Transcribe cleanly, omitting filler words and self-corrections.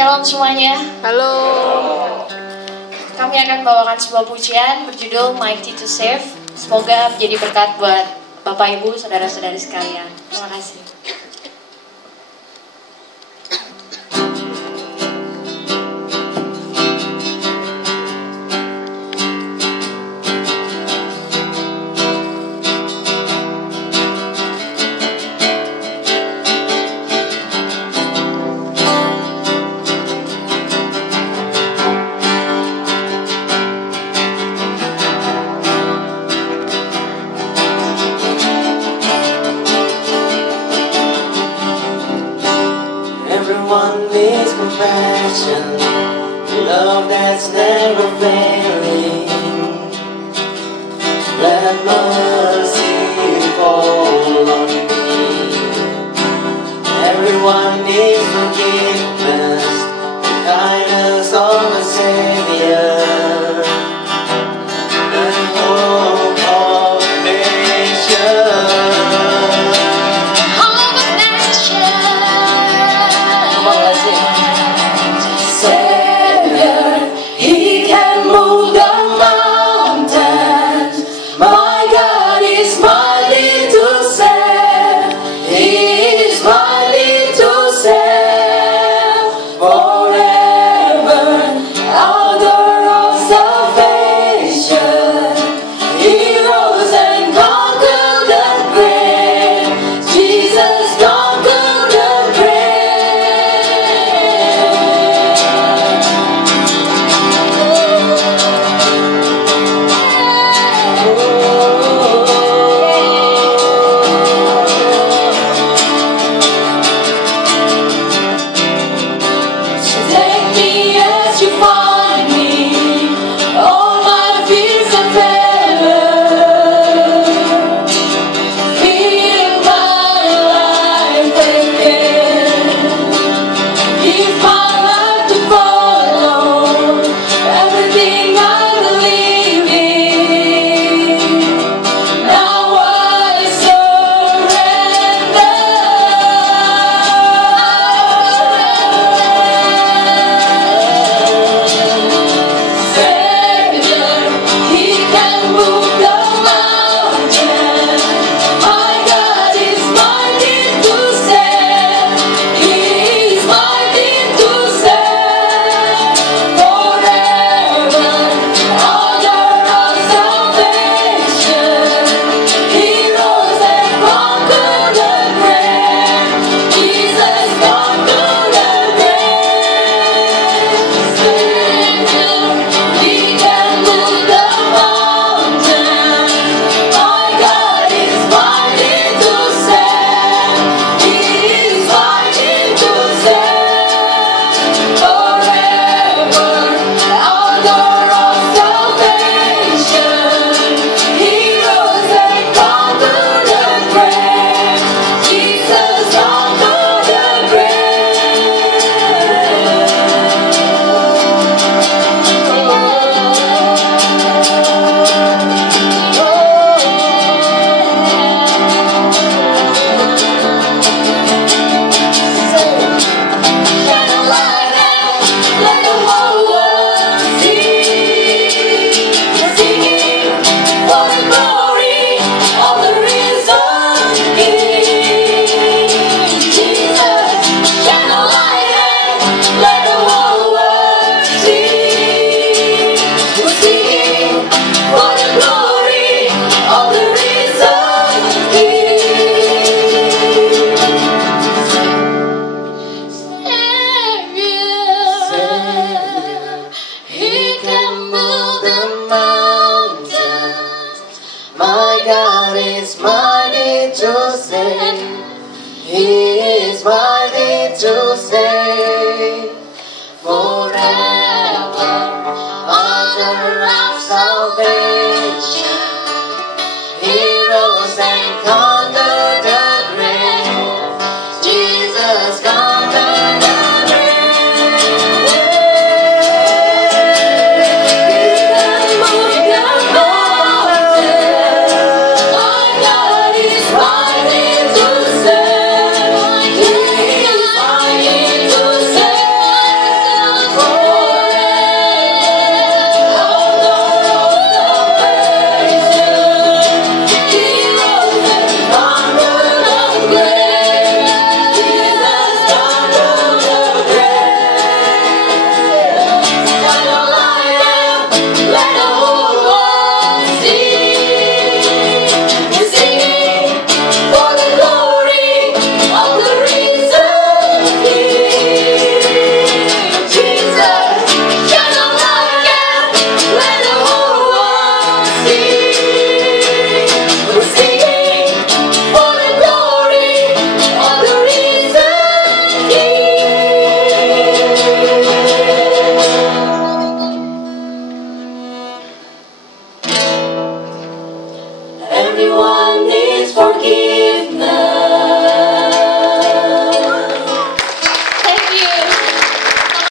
Shalom semuanya. Halo. Kami akan bawakan sebuah pujian berjudul Mighty to Save. Semoga menjadi berkat buat Bapak Ibu, saudara-saudari sekalian. Terima kasih. Everyone needs compassion, love that's never failing. Let mercy fall on me. Everyone needs forgiveness, the kindness of a Savior, the hope of Savior, He can move the mountains. My God is mighty to save. He is mighty to save forever. Author of salvation, He rose and conquered the grave. Jesus conquered the grave. Take me as you find me, all my fears and failure. Feel my life again. Give my life to follow everything I believe in. Now I surrender. Savior, He can move the mountains. My God is mighty to save. He is mighty to save forever. Author of salvation, He rose and conquered the grave. Jesus conquered the grave. Savior, He can move the mountains. My God is mighty to save. He is mighty to save forever. Author of salvation, He rose and conquered the grave. Jesus conquered the Shine a light out, let the whole world see. Singing for the glory of the risen King. Jesus, shine a light out, let the whole world see. Singing for the glory of the risen King. Savior, He can move the mountains. My God is mighty to save.